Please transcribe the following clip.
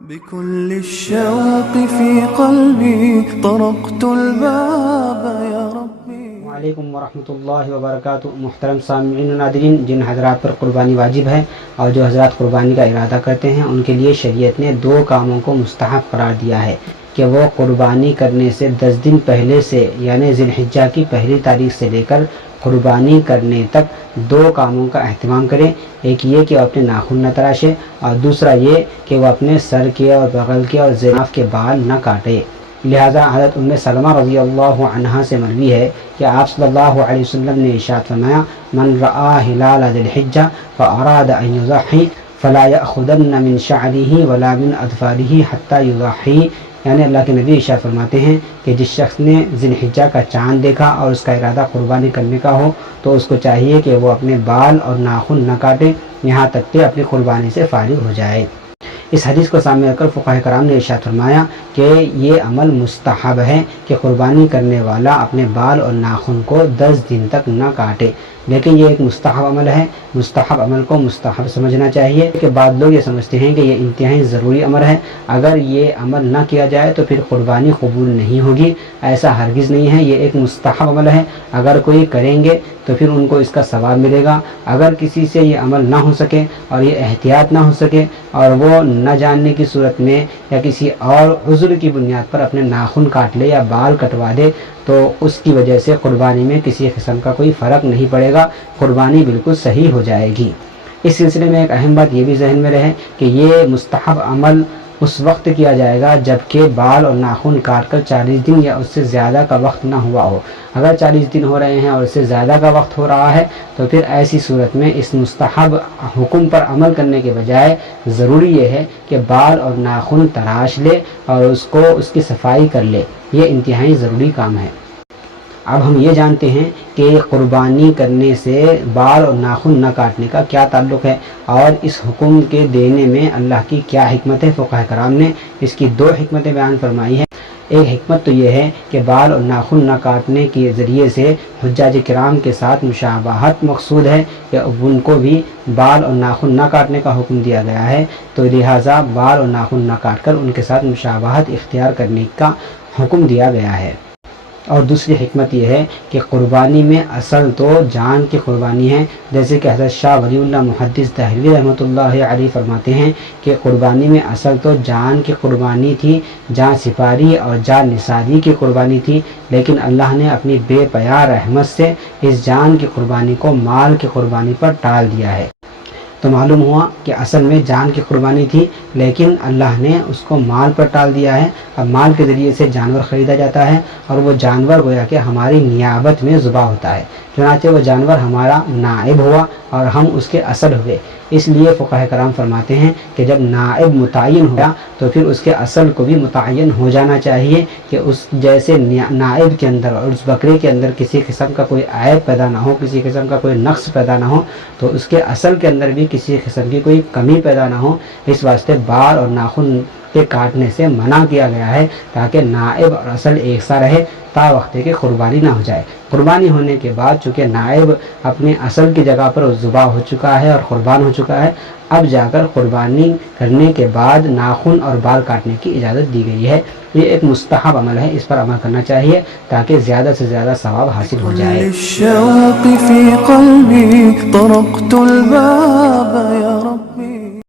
بكل الشوق في قلبي طرقت الباب يا ربي. وعلیکم ورحمۃ اللہ وبرکاتہ. محترم سامعین و ناظرین، جن حضرات پر قربانی واجب ہے اور جو حضرات قربانی کا ارادہ کرتے ہیں، ان کے لیے شریعت نے 2 کاموں کو مستحب قرار دیا ہے کہ وہ قربانی کرنے سے 10 دن پہلے سے، یعنی ذی الحجہ کی پہلی تاریخ سے لے کر قربانی کرنے تک 2 کاموں کا اہتمام کریں. ایک یہ کہ وہ اپنے ناخن نہ تراشے، اور دوسرا یہ کہ وہ اپنے سر کے اور بغل کے اور زناف کے بال نہ کاٹے. لہذا حضرت ام سلمہ رضی اللہ عنہا سے مروی ہے کہ آپ صلی اللہ علیہ وسلم نے ارشاد فرمایا: من رآ ہلال ذی الحجہ فاراد ان یضحی فلا یأخذن من شعره ولا من اظفارہ حتی یضحی. یعنی اللہ کے نبی ارشاد فرماتے ہیں کہ جس شخص نے ذی الحجہ کا چاند دیکھا اور اس کا ارادہ قربانی کرنے کا ہو تو اس کو چاہیے کہ وہ اپنے بال اور ناخن نہ کاٹے یہاں تک کہ اپنی قربانی سے فارغ ہو جائے. اس حدیث کو سامنے رکھ کر فقہاء کرام نے ارشاد فرمایا کہ یہ عمل مستحب ہے کہ قربانی کرنے والا اپنے بال اور ناخن کو 10 دن تک نہ کاٹے. لیکن یہ ایک مستحب عمل ہے. مستحب عمل کو مستحب سمجھنا چاہیے کہ بعض لوگ یہ سمجھتے ہیں کہ یہ انتہائی ضروری امر ہے، اگر یہ عمل نہ کیا جائے تو پھر قربانی قبول نہیں ہوگی. ایسا ہرگز نہیں ہے. یہ ایک مستحب عمل ہے. اگر کوئی کریں گے تو پھر ان کو اس کا ثواب ملے گا. اگر کسی سے یہ عمل نہ ہو سکے اور یہ احتیاط نہ ہو سکے اور وہ نہ جاننے کی صورت میں یا کسی اور عذر کی بنیاد پر اپنے ناخن کاٹ لے یا بال کٹوا دے تو اس کی وجہ سے قربانی میں کسی قسم کا کوئی فرق نہیں پڑے گا. قربانی بالکل صحیح ہو جائے گی. اس سلسلے میں ایک اہم بات یہ بھی ذہن میں رہے کہ یہ مستحب عمل اس وقت کیا جائے گا جب کہ بال اور ناخن کاٹ کر 40 دن یا اس سے زیادہ کا وقت نہ ہوا ہو. اگر 40 دن ہو رہے ہیں اور اس سے زیادہ کا وقت ہو رہا ہے تو پھر ایسی صورت میں اس مستحب حکم پر عمل کرنے کے بجائے ضروری یہ ہے کہ بال اور ناخن تراش لے اور اس کی صفائی کر لے. یہ انتہائی ضروری کام ہے. اب ہم یہ جانتے ہیں کہ قربانی کرنے سے بال اور ناخن نہ کاٹنے کا کیا تعلق ہے اور اس حکم کے دینے میں اللہ کی کیا حکمت ہے. فقہاء کرام نے اس کی 2 حکمتیں بیان فرمائی ہیں. ایک حکمت تو یہ ہے کہ بال اور ناخن نہ کاٹنے کے ذریعے سے حجاج کرام کے ساتھ مشابہت مقصود ہے کہ ان کو بھی بال اور ناخن نہ کاٹنے کا حکم دیا گیا ہے، تو لہٰذا بال اور ناخن نہ کاٹ کر ان کے ساتھ مشابہت اختیار کرنے کا حکم دیا گیا ہے. اور دوسری حکمت یہ ہے کہ قربانی میں اصل تو جان کی قربانی ہے، جیسے کہ حضرت شاہ ولی اللہ محدث دہلوی رحمۃ اللہ علیہ فرماتے ہیں کہ قربانی میں اصل تو جان کی قربانی تھی، جان سپاری اور جان نثاری کی قربانی تھی، لیکن اللہ نے اپنی بے پناہ رحمت سے اس جان کی قربانی کو مال کی قربانی پر ٹال دیا ہے. تو معلوم ہوا کہ اصل میں جان کی قربانی تھی لیکن اللہ نے اس کو مال پر ٹال دیا ہے. اب مال کے ذریعے سے جانور خریدا جاتا ہے اور وہ جانور گویا کہ ہماری نیابت میں ذبح ہوتا ہے، چنانچہ وہ جانور ہمارا نائب ہوا اور ہم اس کے اصل ہوئے. اس لیے فقہاء کرام فرماتے ہیں کہ جب نائب متعین ہوا تو پھر اس کے اصل کو بھی متعین ہو جانا چاہیے کہ اس جیسے نائب کے اندر اور اس بکرے کے اندر کسی قسم کا کوئی عیب پیدا نہ ہو، کسی قسم کا کوئی نقص پیدا نہ ہو، تو اس کے اصل کے اندر بھی کسی قسم کی کوئی کمی پیدا نہ ہو. اس واسطے بال اور ناخن کے کاٹنے سے منع کیا گیا ہے تاکہ نائب اور اصل ایک سا رہے تا وقت کہ قربانی نہ ہو جائے. قربانی ہونے کے بعد چونکہ نائب اپنے اصل کی جگہ پر ذبح ہو چکا ہے اور قربان ہو چکا ہے، اب جا کر قربانی کرنے کے بعد ناخن اور بال کاٹنے کی اجازت دی گئی ہے. یہ ایک مستحب عمل ہے، اس پر عمل کرنا چاہیے تاکہ زیادہ سے زیادہ ثواب حاصل ہو جائے. للشوق في قلبي طرقت الباب يا رب.